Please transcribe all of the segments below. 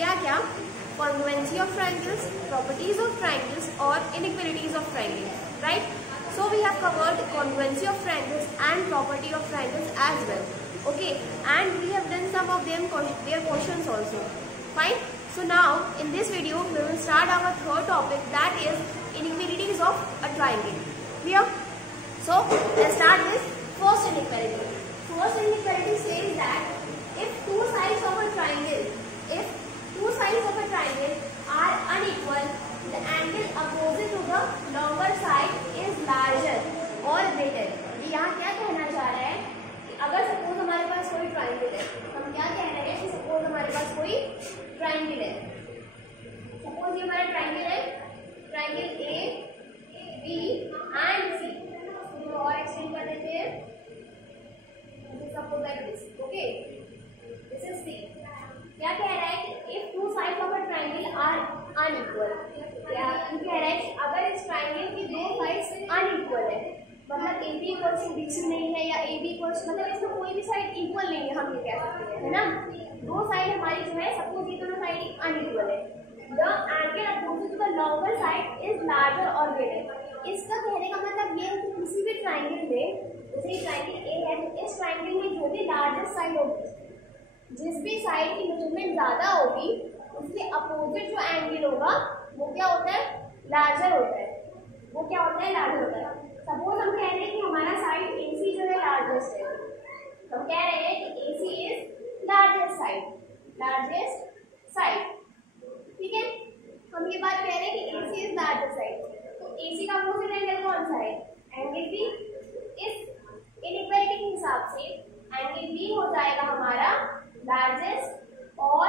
क्या क्या? Congruency of triangles, properties of triangles or inequalities of triangles, right? So we have covered congruency of triangles and property of triangles as well, okay? And we have done some of their questions also, fine? So now in this video we will start our third topic, that is inequalities of a triangle. Clear? So let's start with first inequality. First inequality says that if two sides of a triangle are unequal, the angle opposite to the longer side is larger or greater. यहाँ क्या कहना चाह रहा है कि अगर suppose हमारे पास कोई ट्राइंगल है, हम क्या कह रहे हैं कि सपोज हमारे पास कोई ट्राइंगल है, सपोज ये हमारा ट्राइंगल है, triangle A B and C, और एक्सटेंड कर देते हैं, suppose like this, okay, this is C. क्या कह रहा है कि if two sides of a triangle are unequal, क्या कह रहा है कि अगर इस ट्राइंगल की दो साइड्स अनइक्वल है, मतलब A B equal to B C नहीं है, या ए बी इक्वल, मतलब इसमें कोई भी साइड इक्वल नहीं है, हम ये कह सकते हैं, है ना? दो साइड हमारी जो है, सपोज ये दोनों साइड अनइक्वल है, the angle opposite to the longer side is larger और ग्रेटर। इसका कहने का मतलब ये है कि किसी भी ट्राइंगल में, जैसे ट्राइंगल ए है, इस ट्राइंगल में जो भी लार्जेस्ट साइड होगी, जिस भी साइड की मेजरमेंट ज्यादा होगी, उसके अपोजिट जो एंगल होगा वो क्या होता है? लार्जर होता है। वो क्या होता है? लार्जर होता है। सपोज हम कह रहे हैं कि हमारा साइड AC जो है लार्जेस्ट है, हम कह रहे हैं कि AC इज लार्जेस्ट साइड, ठीक है? हम ये बात कह रहे हैं कि AC इज लार्जेस्ट साइड, तो AC का अपोजिट एंगल कौन सा है? Angle B। इस इनइक्वालिटी के हिसाब से एंगल B हो जाएगा हमारा लार्जेस्ट और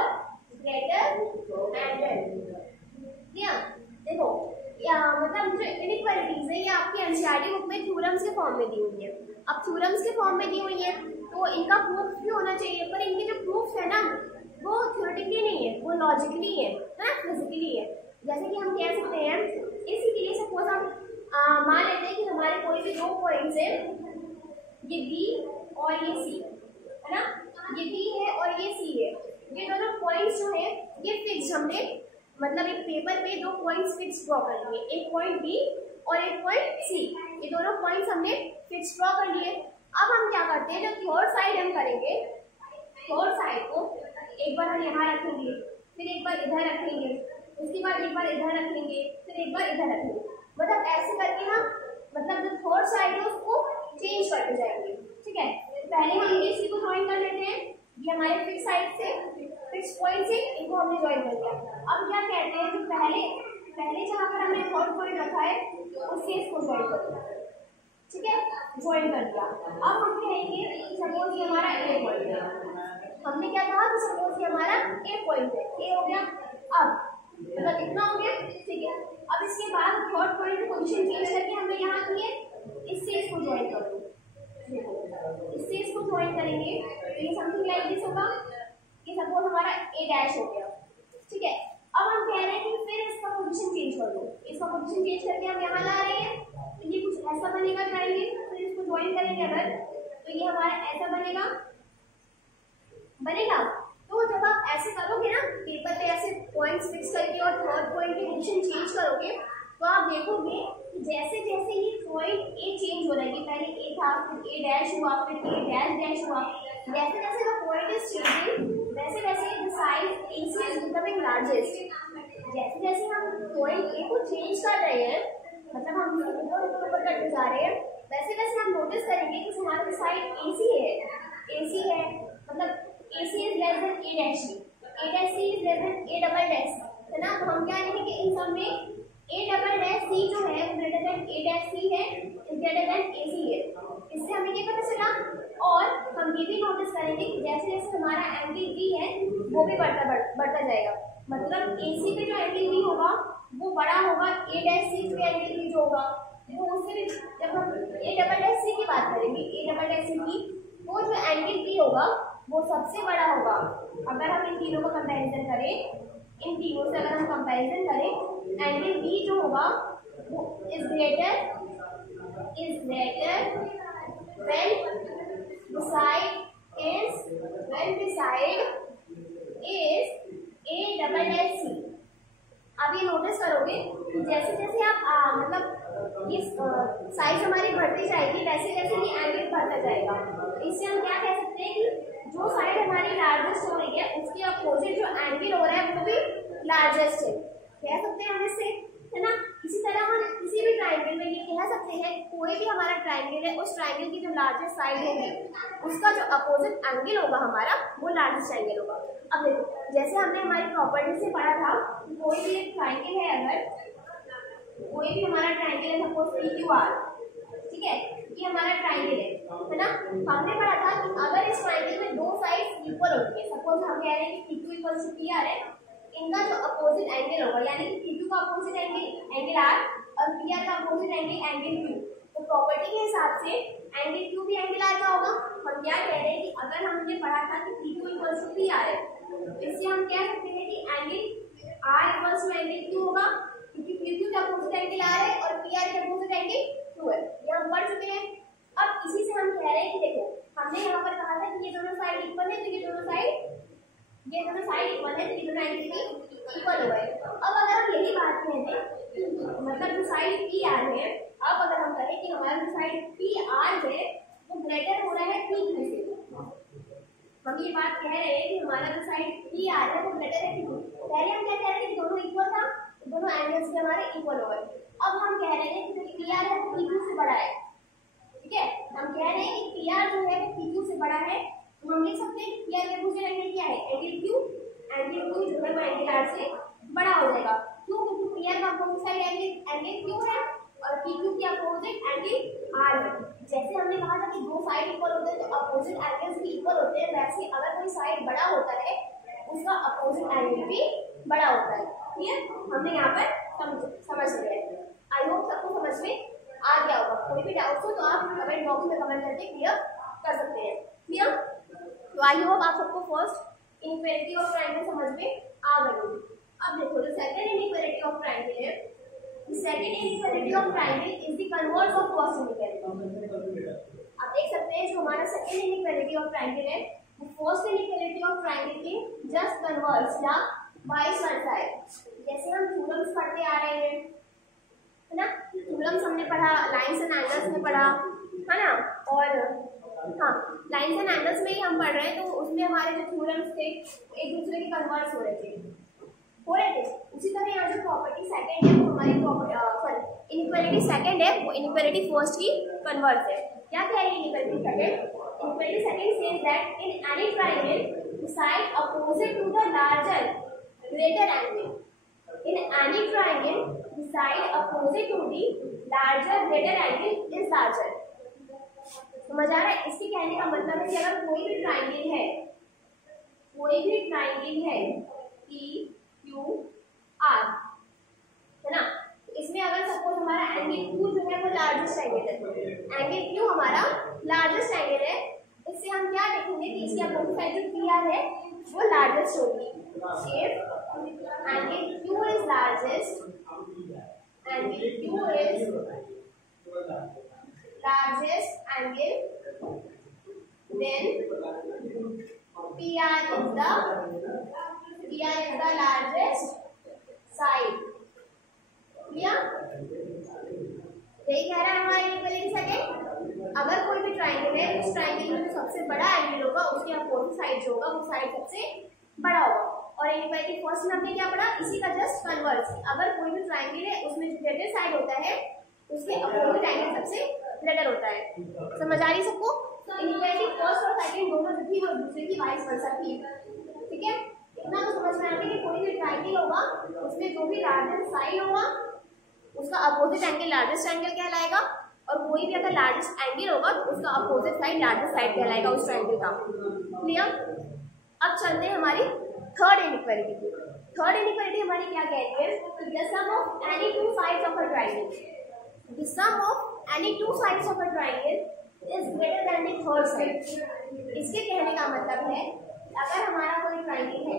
ग्रेटर एंगल। देखो मतलब जो इनइक्वालिटीज है ये आपकी एनसीईआरटी बुक में थ्योरम्स के फॉर्म में दी हुई है। अब थ्योरम्स के फॉर्म में दी हुई है तो इनका प्रूफ भी होना चाहिए, पर इनके जो प्रूफ है ना वो थ्योरेटिकली नहीं है, वो लॉजिकली है ना, फिजिकली है। जैसे कि हम कह सकते हैं, इसी के लिए सपोज हम मान लेते हैं कि हमारे कोई भी दो पॉइंट्स है, ये B और ये C, है ना? ये B है और ये C है, ये दोनों पॉइंट्स जो है ये फिक्स, हमने मतलब एक पेपर पे दो पॉइंट्स फिक्स ड्रॉ कर लिए, एक पॉइंट B और एक पॉइंट C, ये दोनों पॉइंट्स हमने फिक्स ड्रॉ कर लिए। अब हम क्या करते हैं, जो थर्ड साइड हम करेंगे, थर्ड साइड को एक बार हम यहाँ रखेंगे, फिर एक बार इधर रखेंगे, उसके बाद एक बार इधर रखेंगे, फिर एक बार इधर रखेंगे, मतलब ऐसे करके हम मतलब जो थर्ड साइड है उसको चेंज करते जाएंगे, ठीक है? पहले हम AC को ज्वाइन कर लेते हैं, ये हमारे फिक्स साइड से, फिक्स पॉइंट से इनको हमने ज्वाइन कर लिया। अब क्या कहते हैं, जो पहले जहाँ पर हमने थर्ड पॉइंट रखा है उससे इसको ज्वाइन कर दिया, ठीक है? ज्वाइन कर दिया। अब हम कहेंगे सपोज ये हमारा A पॉइंट है, हमने क्या कहा कि सपोज ये हमारा A पॉइंट है, A हो गया। अब मतलब इतना हो गया, ठीक है? अब इसके बाद थर्ड पॉइंट की पोजीशन चेंज करके हमने यहाँ किए, इससे इसको ज्वाइन कर दो, इससे इसको ज्वाइन करेंगे तो ये समथिंग लाइक दिस होगा, ये सपोज हमारा A डैश हो गया, ठीक है? अब हम कह रहे हैं कि फिर इसका पोजीशन चेंज कर दो, इसका पोजीशन चेंज करके हम यहाँ ला रहे हैं, तो ये कुछ ऐसा बनेगा ट्रायंगल, फिर इसको ज्वाइन करेंगे अगर, तो ये हमारा ऐसा बनेगा। तो जब आप ऐसे करोगे ना पेपर पे, ऐसे पॉइंट्स फिक्स करके और थर्ड पॉइंट की पोजीशन चेंज करोगे, तो आप देखोगे कि जैसे जैसे ये पॉइंट A चेंज हो रहा है, पहले A था, फिर A डैश हुआ, फिर A डैश डैश हुआ, जैसे जैसे द पॉइंट इज चेंजिंग वैसे वैसे the side AC is becoming largest. जैसे जैसे हम पॉइंट A को चेंज कर रहे हैं, मतलब हम ऊपर करते जा रहे हैं, वैसे वैसे हम नोटिस करेंगे कि हमारी साइड AC है, मतलब AC is less than A dash B, A dash C is less than A double dash, है ना? तो हम क्या लिखेंगे इन सब में A डबल डैश C जो है वो greater than A dash C है, इज ग्रेटर देन AC है। इससे हमें ये पता चला, और हम ये भी नोटिस करेंगे कि जैसे जैसे हमारा एंगल B है वो भी बढ़ता जाएगा, मतलब AC पे जो एंगल B होगा वो बड़ा होगा A डैश C पे एंगल B जो होगा वो उससे भी, जब हम A डबल डैश C की बात करेंगे, A डबल डैश C की, वो जो एंगल B होगा वो सबसे बड़ा होगा। अगर हम इन तीनों को कंपैरिजन करें, इन तीनों से अगर हम कंपैरिजन करें, एंगल B जो होगा वो is greater when beside is A जैसे जैसे आप मतलब इस साइज हमारी बढ़ती जाएगी वैसे वैसे ये एंगल बढ़ता जाएगा। इससे हम क्या कह सकते हैं कि जो साइड हमारी लार्जेस्ट हो रही है उसके अपोजिट जो एंगल हो रहा है वो भी लार्जेस्ट है, कह सकते हैं हम इससे, है ना। इसी तरह हम किसी भी ट्राइंगल में ये कह सकते हैं कोई भी हमारा ट्राइंगल है उस ट्राइंगल की जो लार्जेस्ट साइड होगी उसका जो अपोजिट एंगल होगा हमारा वो लार्जेस्ट एंगल होगा। अब देखो जैसे हमने हमारी प्रॉपर्टी से पढ़ा था कोई भी एक ट्राइंगल है, अगर कोई भी हमारा ट्राइंगल है सपोज PQR, ठीक है, ये हमारा ट्राइंगल है ना। हमने पढ़ा था कि अगर इस ट्राइंगल में दो साइड इक्वल होती है, सपोज हम कह रहे हैं कि PQ इक्वल टू PR है, इनका जो अपोजिट एंगल होगा यानी कि PQ का अपोजिट एंगल R और PR का अपोजिट एंगल Q, तो प्रॉपर्टी के हिसाब से एंगल Q भी एंगल R का होगा। हम क्या कह रहे हैं कि अगर हमने पढ़ा था कि PQ इक्वल टू PR है, इससे हम कह सकते हैं कि angle R equal to angle Q होगा, क्योंकि PQ का अपोजिट एंगल R है और PR का अपोजिट एंगल Q है, ये हम पढ़ चुके हैं। अब इसी से हम कह रहे हैं कि देखो हमने यहाँ पर कहा था कि ये दोनों साइड इक्वल है, तो ये दोनों साइड इक्वल है, तो ये दोनों एंगल भी इक्वल हो गए। अब अगर हम यही बात कहें मतलब जो साइड PR है, अब अगर हम कहें कि हमारा जो साइड PR है वो ग्रेटर हो रहा है PQ से, हम ये बात कह रहे हैं कि हमारा जो साइड PR है वो ग्रेटर है PQ। पहले हम क्या कह रहे थे कि दोनों इक्वल था, दोनों एंगल्स भी हमारे इक्वल हो गए। अब हम कह रहे हैं कि PR है वो PQ से बड़ा है, ठीक है, हम कह रहे हैं कि PR जो है वो PQ से बड़ा है, तो हम लिख सकते हैं कि PR के अपोजिट एंगल क्या है, एंगल Q जो है वो एंगल R से बड़ा हो जाएगा। क्यों? क्योंकि PR का अपोजिट साइड एंगल Q है और PQ के अपोजिट एंगल R है। जैसे हमने कहा था कि दो साइड इक्वल होते हैं तो अपोजिट एंगल्स भी इक्वल होते हैं, वैसे अगर कोई साइड बड़ा होता है उसका अपोजिट एंगल भी बड़ा होता है। क्लियर? हमने यहाँ पर समझ लिया। आई होप सबको समझ में आ गया होगा। कोई भी डाउट हो तो आप कमेंट बॉक्स में कमेंट करके क्लियर कर सकते हैं। क्लियर? तो आई होप आप सबको फर्स्ट इनइक्वालिटी ऑफ ट्रायंगल समझ में आ गई होगी। अब देखो जो सेकंड इनइक्वालिटी ऑफ ट्रायंगल है, the second inequality of triangle is the converse of first inequality। आप देख सकते हैं जो हमारा सेकंड इनइक्वालिटी ऑफ ट्रायंगल है वो फर्स्ट इनइक्वालिटी ऑफ ट्रायंगल के जस्ट कन्वर्स या वाइस वर्सा है। जैसे हम थ्योरम्स पढ़ते आ रहे हैं, है ना, थ्योरम्स हमने पढ़ा, लाइंस एंड एंगल्स में पढ़ा, है ना, और हाँ लाइंस एंड एंगल्स में ही हम पढ़ रहे हैं, तो उसमें हमारे जो थ्योरम्स थे एक दूसरे के कन्वर्स हो रहे थे। उसी तरह यहाँ जो प्रॉपर्टी सेकंड है वो हमारी प्रॉपर्टी इनइक्वालिटी सेकंड है वो इनइक्वालिटी फर्स्ट की कन्वर्स है। क्या कह रही है inequality second? Inequality second says that in any triangle the side opposite to the larger greater angle, in any triangle the side opposite to the larger greater angle is larger. समझ आ रहा है? इसके कहने का मतलब है कि अगर कोई भी ट्रायंगल है PQR, है ना, इसमें अगर सपोज हमारा एंगल Q जो है वो लार्जेस्ट एंगल है, एंगल Q हमारा लार्जेस्ट एंगल है, इससे हम क्या देखेंगे कि इसकी अपोजिट साइड जो PR है वो लार्जेस्ट होगी। If angle Q is largest, angle Q is largest angle, then PR is the largest side। Clear? यही कह रहा है हमारा इनइक्वालिटी सेकंड। अगर कोई भी ट्रायंगल है उस ट्रायंगल में जो सबसे बड़ा एंगल होगा उसके अपोजिट साइड जो होगा वो साइड सबसे बड़ा होगा। और इनइक्वालिटी फर्स्ट में हमने क्या पढ़ा? इसी का जस्ट कन्वर्स। अगर कोई भी ट्रायंगल है उसमें जो ग्रेटर साइड होता है उसके अपोजिट एंगल सबसे ग्रेटर होता है। समझ आ रही सबको? तो इनइक्वालिटी फर्स्ट और सेकंड दोनों जो थी वो दूसरे की वाइस वर्सा थी। ठीक है, इतना तो समझ में आ गया कि कोई भी ट्रायंगल होगा उसमें जो भी लार्जेस्ट साइड होगा उसका अपोजिट एंगल लार्जेस्ट एंगल कहलाएगा, और कोई भी अगर लार्जेस्ट एंगल होगा तो उसका अपोजिट साइड लार्जेस्ट साइड कहलाएगा उस ट्रायंगल का। क्लियर? अब चलते हैं हमारी थर्ड इनइक्वालिटी की। थर्ड इनइक्वालिटी हमारी क्या कहती है? The sum of any two sides of a triangle, the sum of any two sides of a triangle is greater than the third side. इसके कहने का मतलब है अगर हमारा कोई ट्रायंगल है,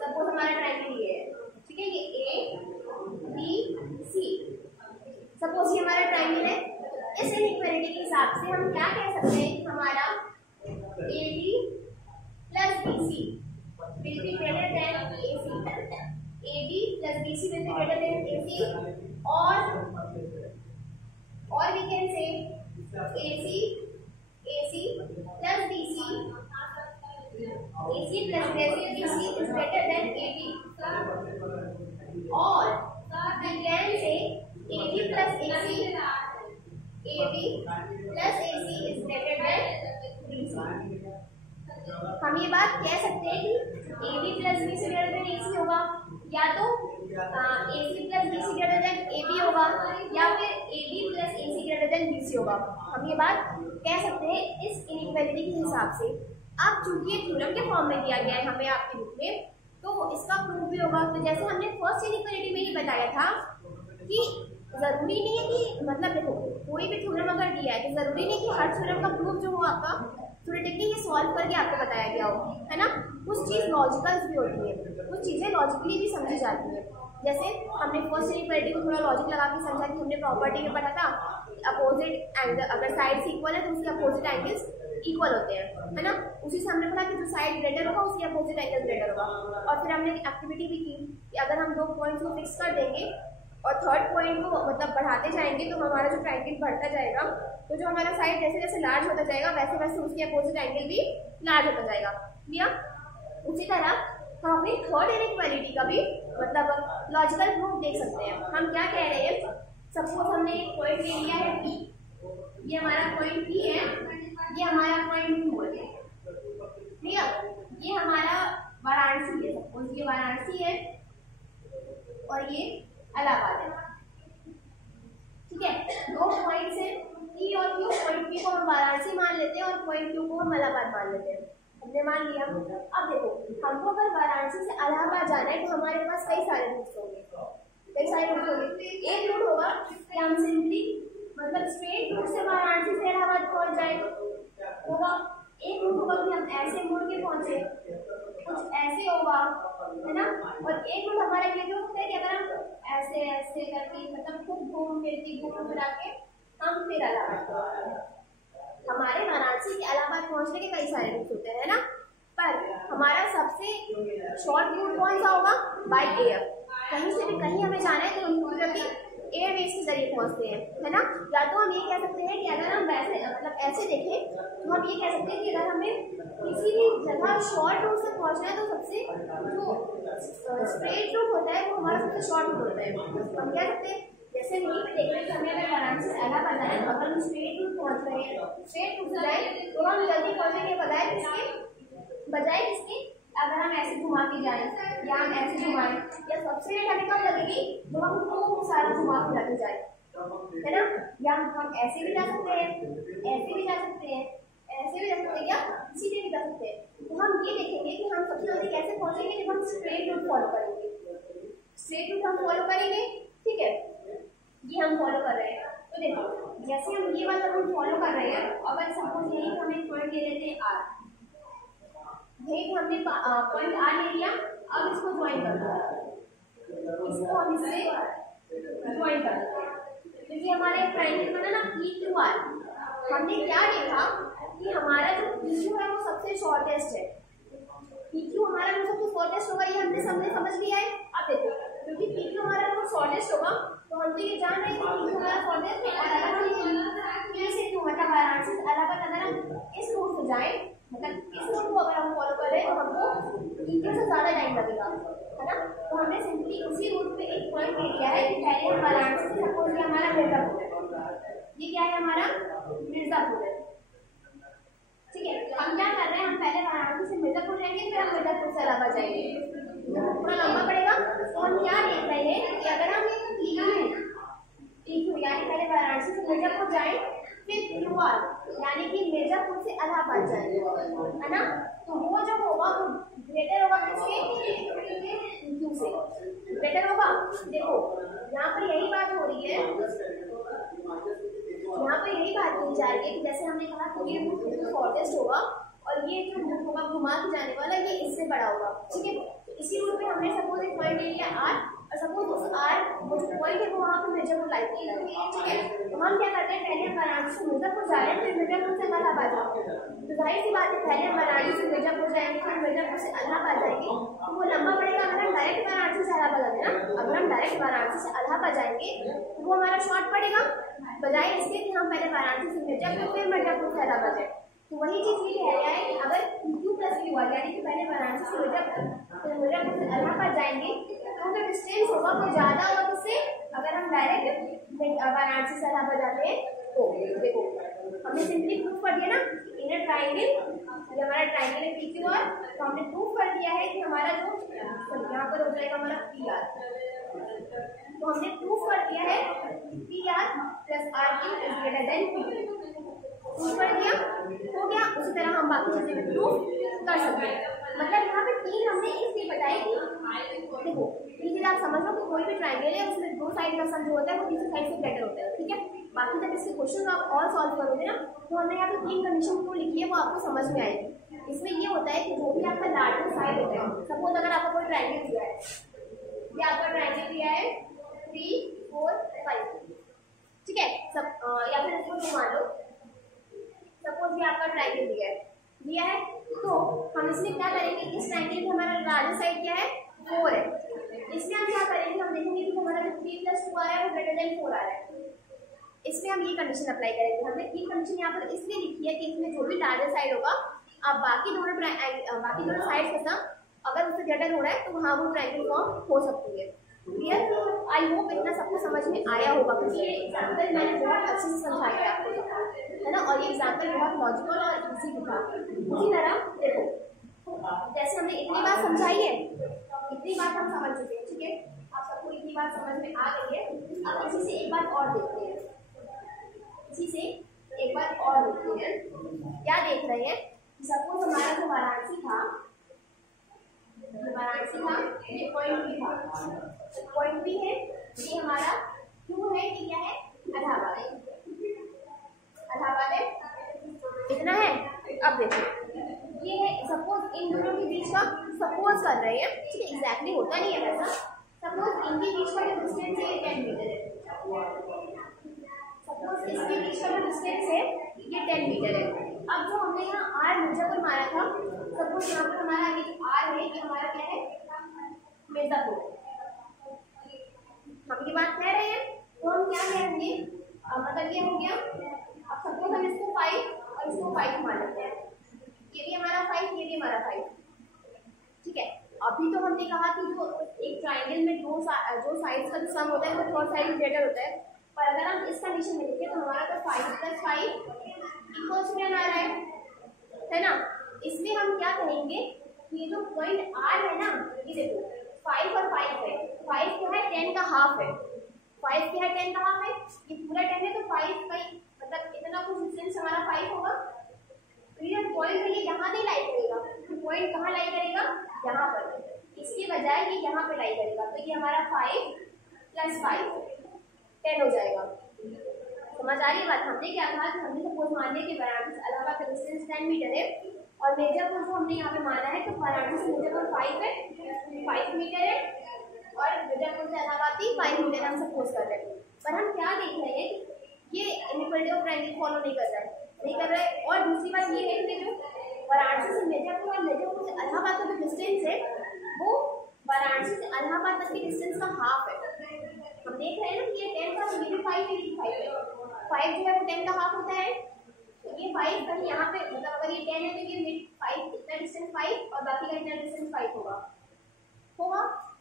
सपोज हमारा ट्रायंगल ये है, ठीक है, ये ABC, सपोज ये हमारा ट्रायंगल है, इस इनइक्वालिटी के हिसाब से हम क्या कह सकते हैं कि हमारा AB plus BC will be greater than AC। AB plus BC will be greater than AC, or we can say AC plus BC, AC plus BC is greater than AB, or we can say AB plus AC is greater than BC। हम ये बात कह सकते हैं कि AB plus BC greater than AC होगा, या तो AC plus BC greater than AB होगा, या फिर AB plus AC greater than BC होगा। हम ये बात कह सकते हैं इस इनइक्वालिटी के हिसाब से। अब चूंकि ये थ्योरम के फॉर्म में दिया गया है हमें आपके बुक में, तो इसका प्रूफ भी होगा। तो जैसे हमने फर्स्ट इनइक्वालिटी में ही बताया था कि जरूरी नहीं है कि मतलब देखो कोई भी थ्योरम अगर दिया है तो जरूरी नहीं कि हर थ्योरम का प्रूफ जो हो आपका थ्योरेटिकली ये सॉल्व करके आपको बताया गया हो, है ना। कुछ चीज लॉजिकल भी होती है, कुछ चीजें लॉजिकली भी समझी जाती है। जैसे हमने फर्स्ट इनइक्वालिटी को थोड़ा लॉजिक लगा के समझा कि हमने प्रॉपर्टी में पढ़ा था अपोजिट एंगल, अगर साइड्स इक्वल है तो उसके अपोजिट एंगल्स इक्वल होते हैं, है ना। उसी से हमने पढ़ा कि जो साइड ग्रेटर होगा उसके अपोजिट एंगल ग्रेटर होगा। और फिर हमने एक्टिविटी भी की कि अगर हम दो पॉइंट्स को फिक्स कर देंगे और थर्ड पॉइंट को मतलब बढ़ाते जाएंगे तो हमारा जो ट्रायंगल बढ़ता जाएगा, तो जो हमारा साइड जैसे जैसे लार्ज होता जाएगा वैसे वैसे उसके अपोजिट एंगल भी लार्ज होता जाएगा। क्लियर। उसी तरह हम अपनी थर्ड इनइक्वालिटी का भी मतलब लॉजिकल प्रूफ देख सकते हैं। हम क्या कह रहे हैं, सपोज हमने एक पॉइंट ले लिया है P, ये हमारा पॉइंट P है, ये हमारा पॉइंट Q है। क्लियर। ये हमारा वाराणसी है, सपोज ये वाराणसी है और ये इलाहाबाद है, ठीक है। दो पॉइंट्स हैं P और Q। पॉइंट P को हम वाराणसी मान लेते हैं और पॉइंट Q को हम इलाहाबाद मान लेते हैं। हमने मान लिया। अब देखो हमको अगर वाराणसी से इलाहाबाद जाना है तो हमारे पास कई सारे रूट्स होंगे, कई सारे रूट होंगे। एक रूट होगा कि हम सिंपली मतलब स्ट्रेट रूट से वाराणसी से इलाहाबाद पहुंच जाए होगा। एक रूट होगा कि हम ऐसे मुड़ के पहुंचे, कुछ ऐसे होगा, है ना। और एक रूट हमारा ये भी होता है कि अगर हम ऐसे ऐसे करके मतलब खूब घूम फिरा के हम फिर इलाहाबाद, हमारे वाराणसी के इलाहाबाद पहुंचने के कई सारे रूट होते हैं ना, पर हमारा सबसे शॉर्ट रूट कौन सा होगा, बाय एयर। कहीं से भी कहीं हमें जाना है तो हम एयरवेज के जरिए पहुंचते हैं, है ना। या तो हम ये कह सकते हैं कि अगर हम वैसे मतलब ऐसे देखें तो हम ये कह सकते हैं कि अगर हमें किसी भी जगह शॉर्ट रूट से पहुंचना है तो सबसे जो स्ट्रेट रूट होता है वो हमारा सबसे शॉर्ट रूट होता है। हम क्या कहते हैं, जैसे यहीं पे देख रहे हैं कि हमें अगर वाराणसी से इलाहाबाद जाना है, अगर हम स्ट्रेट रूट पहुंच रहे हैं, स्ट्रेट रूट से जाए तो हम जल्दी पहुंचेंगे बजाय किसके अगर हम ऐसे घुमा के जाएं या हम ऐसे घुमाएं, या सबसे लेट हमें कब लगेगी तो हम खूब सारा घुमा के जाते जाए, है ना। या हम ऐसे भी जा सकते हैं, ऐसे भी जा सकते हैं, ऐसे भी जा सकते हैं, या सीधे भी जा सकते हैं। तो हम ये देखेंगे कि हम सबसे जल्दी कैसे पहुंचेंगे जब हम स्ट्रेट रूट फॉलो करेंगे। स्ट्रेट रूट हम फॉलो करेंगे, ठीक है, ये हम फॉलो कर रहे हैं। तो देखो जैसे हम ये वाला रूट फॉलो कर रहे हैं, अगर सपोज यही हम एक पॉइंट ले लेते हैं R, यही हमने पॉइंट R ले लिया। अब इसको ज्वाइन कर दो, इसको हम इससे ज्वाइन कर दो, क्योंकि हमारा एक ट्रायंगल बना ना PQR। हमने क्या देखा कि हमारा जो PQ है वो सबसे शॉर्टेस्ट है। PQ हमारा जो सबसे शॉर्टेस्ट होगा ये हमने समझ लिया है। अब देखो क्योंकि PQ हमारा जो शॉर्टेस्ट होगा तो हम तो ये जान रहे हैं कि PQ हमारा शॉर्टेस्ट है, और अगर हम ये से क्यों मतलब वाराणसी से इलाहाबाद अगर हम इस रूट से जाए, मतलब इस रूट को अगर हम फॉलो कर रहे हैं तो हमको PQ से ज्यादा टाइम लगेगा, है ना। तो हमने सिंपली उसी रूट पे एक पॉइंट ले लिया है कि पहले हम वाराणसी से, सपोज ये हमारा मिर्जापुर है, ये क्या है हमारा मिर्जापुर है, ठीक है। हम क्या कर रहे हैं, हम पहले वाराणसी से मिर्जापुर जाएंगे, फिर हम मिर्जापुर से इलाहाबाद जाएंगे, थोड़ा लंबा पड़ेगा। तो हम क्या देख रहे हैं कि अगर हम PQ यानी पहले वाराणसी से मिर्जापुर जाए, फिर QR यानी कि मिर्जापुर से इलाहाबाद जाएंगे, है ना। तो वो जो होगा वो ग्रेटर होगा किसके, PQ से ग्रेटर होगा। देखो यहाँ पर यही बात हो रही है, यहाँ पर यही बात की जा रही है कि जैसे हमने कहा कि ये रूट शॉर्टेस्ट होगा और ये जो रूट होगा घुमा के जाने वाला ये इससे बड़ा होगा, ठीक है। तो इसी रूट पे हमने सपोज एक पॉइंट ले लिया R, और सपोज उस R वो जो पॉइंट है वो वहाँ पे मिर्जापुर लाइक किया, ठीक है। तो हम क्या करते हैं, पहले हम वाराणसी से मिर्जापुर जा रहे हैं, फिर मिर्जापुर से इलाहाबाद जाएंगे। तो जाहिर सी बात है पहले हम वाराणसी से मिर्जापुर जाएंगे, फिर मिर्जापुर से इलाहाबाद जाएंगे, तो वो लंबा पड़ेगा। अगर हम डायरेक्ट वाराणसी से इलाहाबाद आते ना, अगर हम इलाहाबाद जाएंगे तो वो हमारा शॉर्ट पड़ेगा, बजाय इसके कि हम पहले वाराणसी से मिर्जापुर फिर मिर्जापुर से इलाहाबाद जाए। तो वही चीज ये कह रहा है कि अगर Q प्लस Q आर यानी कि पहले वाराणसी से मिर्जापुर से इलाहाबाद जाएंगे तो जो डिस्टेंस होगा वो ज्यादा होगा। किससे? अगर हम डायरेक्ट वाराणसी से इलाहाबाद जाते हैं तो देखो हमने सिंपली प्रूफ कर दिया ना इनर ट्राइंगल, ये हमारा ट्राइंगल है PQR, तो हमने प्रूफ कर दिया है कि हमारा जो यहाँ पर हो जाएगा हमारा PR, तो हमने प्रूफ कर दिया है PR plus RQ is greater then Q, proof कर दिया हो गया। उसी तरह हम बाकी चीजें भी प्रूफ कर सकते हैं। मतलब यहाँ पे तीन हमने इसलिए बताई कि देखो ये चीज आप समझ लो कि कोई भी ट्राइंगल है उसमें दो साइड का सम जो होता है वो तीसरी साइड से ग्रेटर होता है, ठीक है। बाकी जब इसके क्वेश्चन आप और सॉल्व करोगे ना तो हमने यहाँ पे तीन कंडीशन को लिखी है, वो आपको समझ में आएगी। इसमें ये होता है कि जो भी आपका लार्जर साइड होता है, सपोज अगर आपको कोई ट्राइंगल दिया है, ये आपका ट्राइंगल दिया है 3 4 5, ठीक है सब, या फिर इसको मान लो सपोज ये आपका ट्राइंगल दिया है तो हम इसमें क्या करेंगे, इस ट्राइंगल में हमारा लार्जर साइड क्या है 4 है, इसमें हम क्या करेंगे, हम देखेंगे कि हमारा जो 3 + 2 आ रहा है वो ग्रेटर देन 4 आ रहा है। इसमें हम ये कंडीशन अप्लाई करेंगे। हमने तीन कंडीशन यहाँ पर इसलिए लिखी है कि इसमें जो भी लार्जर साइड होगा आप बाकी दोनों साइड का सम अगर उससे ग्रेटर हो रहा है तो वहाँ वो ट्रायंगल फॉर्म हो सकती है। क्लियर? आई होप इतना सबको समझ में आया होगा क्योंकि ये एग्जाम्पल मैंने बहुत अच्छे से समझाया आपको, है ना, और ये एग्जाम्पल बहुत लॉजिकल और इजी भी था। उसी तरह देखो जैसे हमने इतनी बात समझाई है, इतनी बात हम समझ चुके हैं, ठीक है, आप सबको इतनी बात समझ में आ गई है। अब इसी से एक बात और देखते हैं, इसी से एक बात और देखते हैं। क्या देख रहे हैं? सपोज हमारा जो वाराणसी था ये पॉइंट भी था, पॉइंट भी है, ये हमारा क्यों है, ये क्या है, इलाहाबाद है, इतना है। अब देखो ये है, सपोज इन दोनों के बीच का सपोज कर रहे हैं, ठीक है, एग्जैक्टली होता नहीं है वैसा। सपोज इनके बीच का जो डिस्टेंस है 10 मीटर है, सपोज इसके बीच का जो डिस्टेंस है ये 10 मीटर है। अब जो हमने यहाँ R मिर्जापुर मारा था, सपोज यहाँ पर हमारा ये जो R है ये हमारा क्या है, मिर्जापुर। हम ये बात कह रहे हैं तो हम क्या कहेंगे, मतलब ये हो गया। अब सपोज हम इसको 5 और इसको 5 मान लेते हैं, ये भी हमारा 5, ये भी हमारा 5, ठीक है। अभी तो हमने कहा कि जो एक ट्राइंगल में जो साइड्स का जो सम होता है वो थर्ड साइड ग्रेटर होता है, पर अगर हम इस कंडीशन में देखें तो हमारा तो 5 + 5 = 10 आ रहा है ना। इसमें हम क्या कहेंगे कि ये जो पॉइंट R है ना, ये देखो 5 और 5 है, 5 क्या है, 10 का हाफ है, 5 क्या है, 10 का हाफ है, ये पूरा 10 है तो 5 मतलब इतना कुछ डिस्टेंस हमारा 5 होगा। तो ये पॉइंट है ये यहाँ नहीं लाई करेगा, तो पॉइंट कहाँ लाई करेगा, यहाँ पर, इसके बजाय ये यहाँ पे लाई करेगा, तो ये हमारा 5 + 5 10 हो जाएगा। समझ आ रही है बात? हमने क्या कहा कि हमने सपोज मान लिया कि वाराणसी से इलाहाबाद का डिस्टेंस 10 मीटर है और मिर्जापुर को हमने यहाँ पे माना है, तो वाराणसी से मिर्जापुर 5 मीटर है और मिर्जापुर से इलाहाबाद भी 5 मीटर हम सपोज कर रहे हैं। पर हम क्या देख रहे हैं कि ये इनइक्वालिटी ऑफ ट्रायंगल फॉलो नहीं कर रहा है। और दूसरी बात ये है कि जो वाराणसी से मिर्जापुर और मिर्जापुर से इलाहाबाद का जो डिस्टेंस है वो वाराणसी से इलाहाबाद तक के डिस्टेंस का हाफ है। हम देख रहे हैं ना कि ये 10 का, ये भी 5 है, ये 5 है, 5 जो है वो 10 का हाफ होता है, तो ये 5 कहीं यहाँ पे, मतलब अगर ये 10 है तो ये मिड 5 इतना डिस्टेंस 5 और बाकी का इतना डिस्टेंस 5 होगा।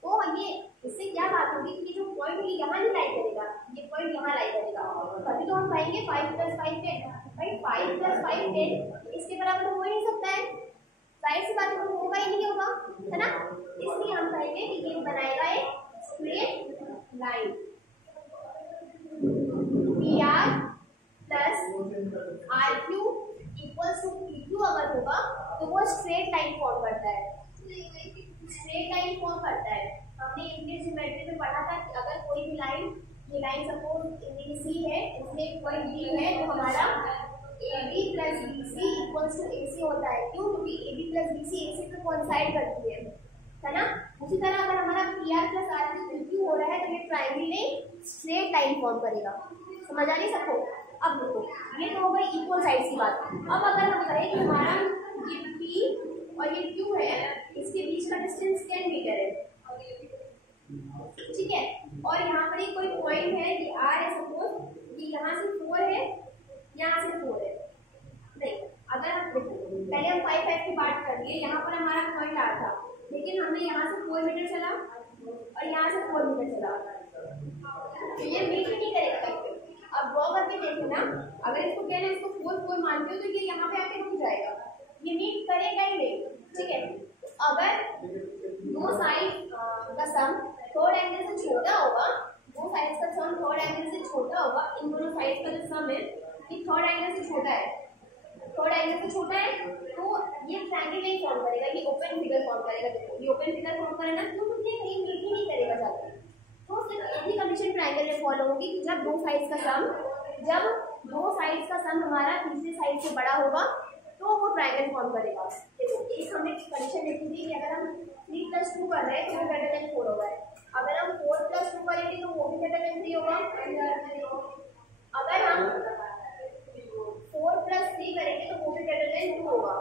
तो ये इससे क्या बात होगी कि जो पॉइंट ये यहाँ नहीं लाई करेगा, ये पॉइंट यहाँ लाई करेगा, तभी तो हम कहेंगे 5 + 5 10। भाई 5 + 5 10 इसके बराबर हो ही नहीं सकता है, जाहिर सी बात है वो होगा ही नहीं होगा, है ना। इसलिए हम कहेंगे कि ये बनाएगा एक straight line, PR + RQ = PQ अगर होगा तो वो स्ट्रेट लाइन फॉर्म करता है, स्ट्रेट लाइन फॉर्म करता है। हमने इंग्लिश ज्योमेट्री में पढ़ा था कि अगर कोई भी लाइन, ये लाइन सपोज ABC है, इसमें एक पॉइंट B है, तो हमारा AB + BC = AC होता है। क्यों? क्योंकि AB + BC AC पे कोइंसाइड करती है ना। उसी तरह अगर हमारा PR + RQ PQ हो रहा है तो ये ट्रायंगल नहीं स्ट्रेट लाइन फॉर्म करेगा। समझ आ रही सबको? अब देखो ये तो हो गई इक्वल साइड्स की बात। अब अगर हम करें कि हमारा ये P और ये Q है, इसके बीच का डिस्टेंस 10 मीटर है, ठीक है, और यहाँ पर भी कोई पॉइंट है कि आर है, सपोज कि यहाँ से 4 है, यहाँ से 4 है, नहीं अगर हम देखो पहले हम 5 5 की बात कर लिए, यहाँ पर हमारा पॉइंट आर था, लेकिन हमने यहाँ से 4 मीटर चला और यहाँ से 4 मीटर चला, तो ये मीट नहीं करेगा। अब ड्रॉ करके देखो ना, अगर इसको कहना है इसको 4 4 मानते हो तो ये यहाँ पे आके रुक जाएगा, ये मीट करेगा ही नहीं, ठीक है। अगर दो साइड का सम थर्ड एंगल से छोटा होगा, दो साइड्स का सम थर्ड एंगल से छोटा होगा, इन दोनों साइड्स का जो सम है ये थर्ड एंगल से छोटा है, थर्ड एंगल से छोटा है, तो ये ट्रायंगल नहीं फॉर्म करेगा, ये ओपन फिगर फॉर्म करेगा। देखो ये ओपन फिगर फॉर्म करेगा तो मुझे कहीं मीट ही नहीं करेगा जाकर, तो सिर्फ एक ही कंडीशन ट्रायंगल में फॉलो होगी कि जब दो साइड्स का सम हमारा तीसरे साइड से बड़ा होगा तो वो ट्रायंगल फॉर्म करेगा। देखो एक हमने कंडीशन देखी थी कि अगर हम 3 + 2 कर रहे हैं तो वो ग्रेटर देन 4 होगा, अगर हम 4 + 2 करेंगे तो वो भी ग्रेटर देन 3 होगा, अगर हम 4 + 3 करेंगे तो वो भी ग्रेटर देन 2 होगा।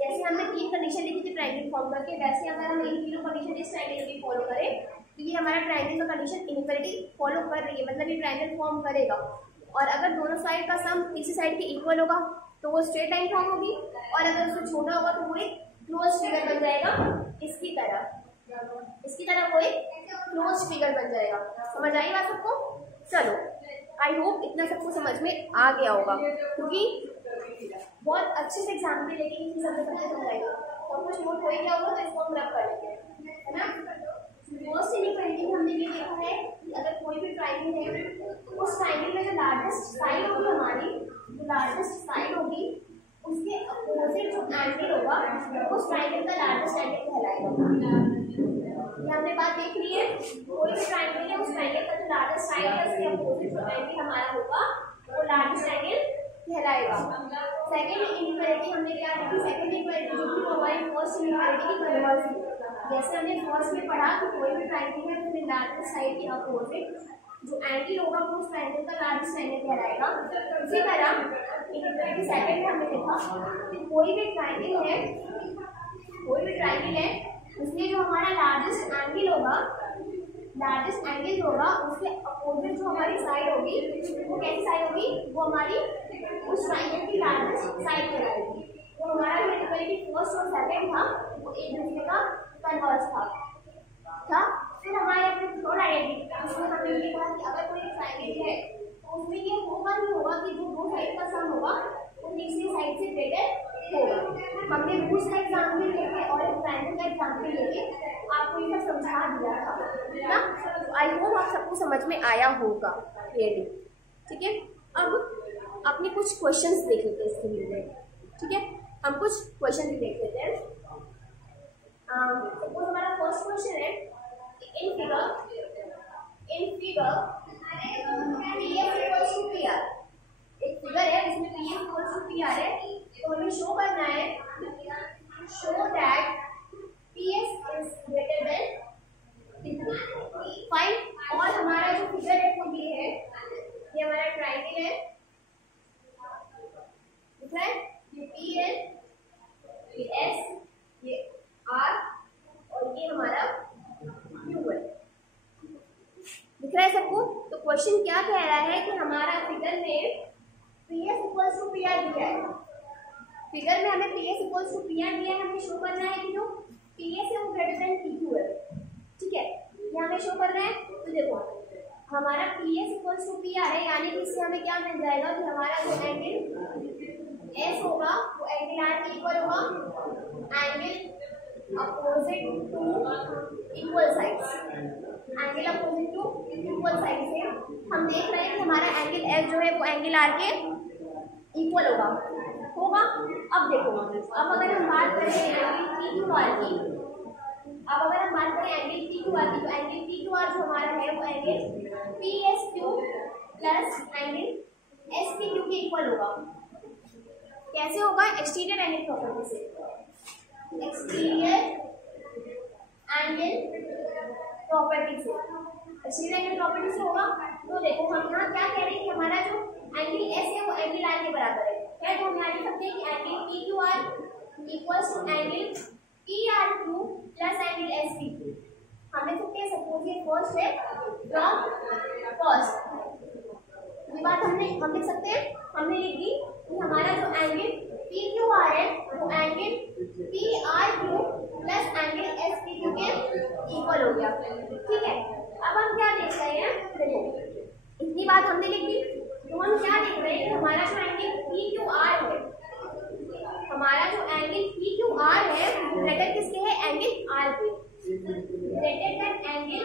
जैसे हमने 3 कंडीशन लिखी थी ट्रायंगल फॉर्म करके, वैसे अगर हम इन तीनों कंडीशन इस ट्रायंगल की फॉलो करें तो ये हमारा ट्रायंगल का कंडीशन इनइक्वालिटी फॉलो कर रही है, मतलब ये ट्रायंगल फॉर्म करेगा। और अगर दोनों साइड का सम तीसरी साइड के इक्वल होगा तो वो स्ट्रेट लाइन फॉर्म होगी, और अगर उससे छोटा होगा तो वो एक क्लोज फिगर बन जाएगा, इसकी तरह वो एक क्लोज फिगर बन जाएगा। समझ आई बात सबको? चलो आई होप इतना सबको समझ में आ गया होगा, क्योंकि बहुत अच्छे से एग्जाम्पल लेके इसी सब समझाएगा, और कुछ नोट हो गया होगा तो इसको हम रब कर लेंगे, है ना। फर्स्ट इनइक्वालिटी हमने ये देखा है कि अगर कोई भी ट्रायंगल है तो उस ट्रायंगल में जो लार्जेस्ट साइड होगी हमारी, जो लार्जेस्ट साइड होगी उसके अपोजिट जो एंगल होगा उस ट्रायंगल का लार्जेस्ट एंगल कहलाएगा। ये हमने बात देख ली है, कोई भी ट्रायंगल है उस ट्रायंगल का जो लार्जेस्ट साइड है उसके अपोजिट जो एंगल हमारा होगा वो लार्जेस्ट एंगल कहलाएगा। सेकंड इनइक्वालिटी हमने क्या देखी, सेकंड इनइक्वालिटी जो थी वो हमारी फर्स्ट इनइक्वालिटी की कन्वर्स थी। जैसे हमने फर्स्ट में पढ़ा कि कोई भी ट्रायंगल है उसमें लार्जेस्ट साइड के अपोजिट जो एंगल होगा वो उस ट्रायंगल का लार्जेस्ट एंगल कहलाएगा। इसी तरह इनइक्वालिटी सेकंड में हमने देखा कि कोई भी ट्रायंगल है उसमें जो हमारा लार्जेस्ट एंगल होगा उसके अपोजिट जो हमारी साइड होगी वो कैसी साइड होगी, वो हमारी उस ट्रायंगल की लार्जेस्ट साइड कहलाएगी। तो हमारा जो इनइक्वालिटी फर्स्ट और सेकंड था वो एक दूसरे का कन्वर्स था। फिर हमारे अपने थर्ड आइडेंटिटी उसमें हमने ये कहा कि अगर कोई ट्रायंगल है तो उसमें ये होगा नहीं होगा कि जो दो साइड का सम होगा वो तीसरी साइड से ग्रेटर होगा। हमने रूट्स का एग्जाम्पल लेके और एक ट्रायंगल का एग्जाम्पल लेके आपको ये सब समझा दिया था ना। तो आई होप आप सबको समझ में आया होगा क्लियरली, ठीक है। अब अपने कुछ क्वेश्चंस देख लेते हैं इसके लिए, ठीक है। हम कुछ क्वेश्चन देख लेते हैं। सपोज हमारा फर्स्ट क्वेश्चन है in figure PF equals to PR। एक फिगर है जिसमें PF इक्वल्स टू PR है, तो हमें शो करना है show that PS is greater then five. और हमारा जो फिगर है वो ये है, ये हमारा ट्रायंगल है, दिख रहा है, ये P है, ये S, ये R और ये हमारा Q है, दिख रहा है सबको। तो क्वेश्चन क्या कह रहा है कि हमारा फिगर में PS इक्वल्स टू PR दिया है, फिगर में हमें PS इक्वल्स टू PR दिया है, हमें शो करना है कि जो PS है वो ग्रेटर देन PQ है, ठीक है, ये हमें शो करना है। तो देखो हमारा PS इक्वल्स टू PR है, यानी कि इससे हमें क्या मिल जाएगा कि हमारा जो एंगल S होगा वो एंगल R के इक्वल होगा, angle opposite to equal sides, angle opposite to equal sides है। हम देख रहे हैं कि हमारा एंगल S जो है वो एंगल R के इक्वल होगा। अब देखो, अब अगर हम बात करें एंगल PQR की, तो एंगल PQR जो हमारा है वो angle PSQ plus angle SPQ के इक्वल होगा। कैसे होगा? एक्सटीरियर एंगल प्रॉपर्टी से, एक्सटीरियर एंगल प्रॉपर्टी से होगा। तो देखो हम यहाँ क्या कह रहे हैं कि हमारा जो एंगल S है वो एंगल R के बराबर है, क्या तो हम यहाँ लिख सकते हैं कि angle PQR equals to angle PRQ plus angle SPQ। हम लिख सकते हैं सपोज देखिए फर्स्ट है फ्रॉम फर्स्ट, ये बात हम लिख सकते हैं, हमने लिख दी कि हमारा जो एंगल पी क्यू आर है वो angle P R Q plus angle S P Q के इक्वल हो गया। ठीक है, अब हम क्या देख रहे हैं, देखो इतनी बात हमने लिख दी, तो हम क्या देख रहे हैं कि हमारा जो एंगल पी क्यू आर है, हमारा जो एंगल पी क्यू आर है ग्रेटर किसके है, एंगल आर के, ग्रेटर देन एंगल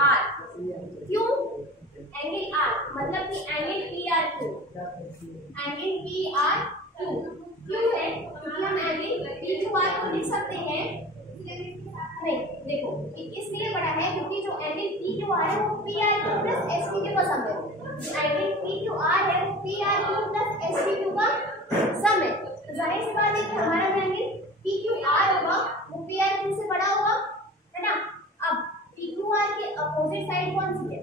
आर। क्यों एंगल आर, मतलब कि angle P R Q, angle P R Q क्यों है, क्योंकि हम एंगल पी क्यू आर को लिख सकते हैं, नहीं देखो इसलिए बड़ा है क्योंकि जो एंगल पी क्यू आर है वो P R Q plus S P Q का सम है, जो एंगल पी क्यू आर है वो P R Q plus S P Q का सम है, तो जाहिर सी बात है कि हमारा जो एंगल पी क्यू आर होगा वो पी आर क्यू से बड़ा होगा, है ना। अब पी क्यू आर के अपोजिट साइड कौन सी है,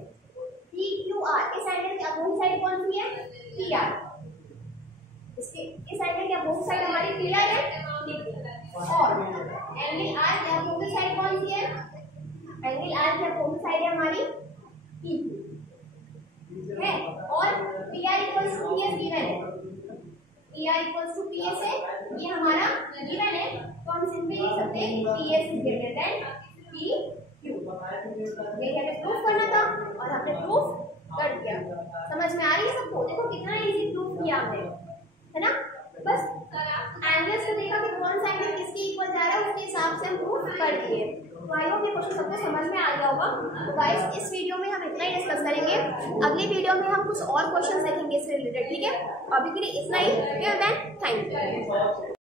पी क्यू आर, इस एंगल के अपोजिट साइड कौन सी है, पी आर, इसके इस एंगल के अपोजिट साइड हमारी पी आर है, और एंगल आर के अपोजिट साइड कौन सी है, एंगल आर के अपोजिट साइड है हमारी पी क्यू है, और P R equals to P S given है, P R equals to P S है, ये हमारा गिवन है, तो हम सिंपली लिख सकते हैं P S is greater then P Q. ये हमें प्रूफ करना था और हमने प्रूफ कर दिया। समझ में आ रही है सबको, देखो कितना इजी प्रूफ किया हमने, है ना। बस एंगल्स को देखा कि कौन सा एंगल किसके इक्वल जा रहा है उसके हिसाब से हम प्रूफ कर दिए। तो आई होप ये क्वेश्चन सबको समझ में आ गया होगा। तो गाइस इस वीडियो में हम इतना ही डिस्कस करेंगे, अगली वीडियो में हम कुछ और क्वेश्चन देखेंगे इससे रिलेटेड। ठीक है, अभी के लिए इतना ही, थैंक यू।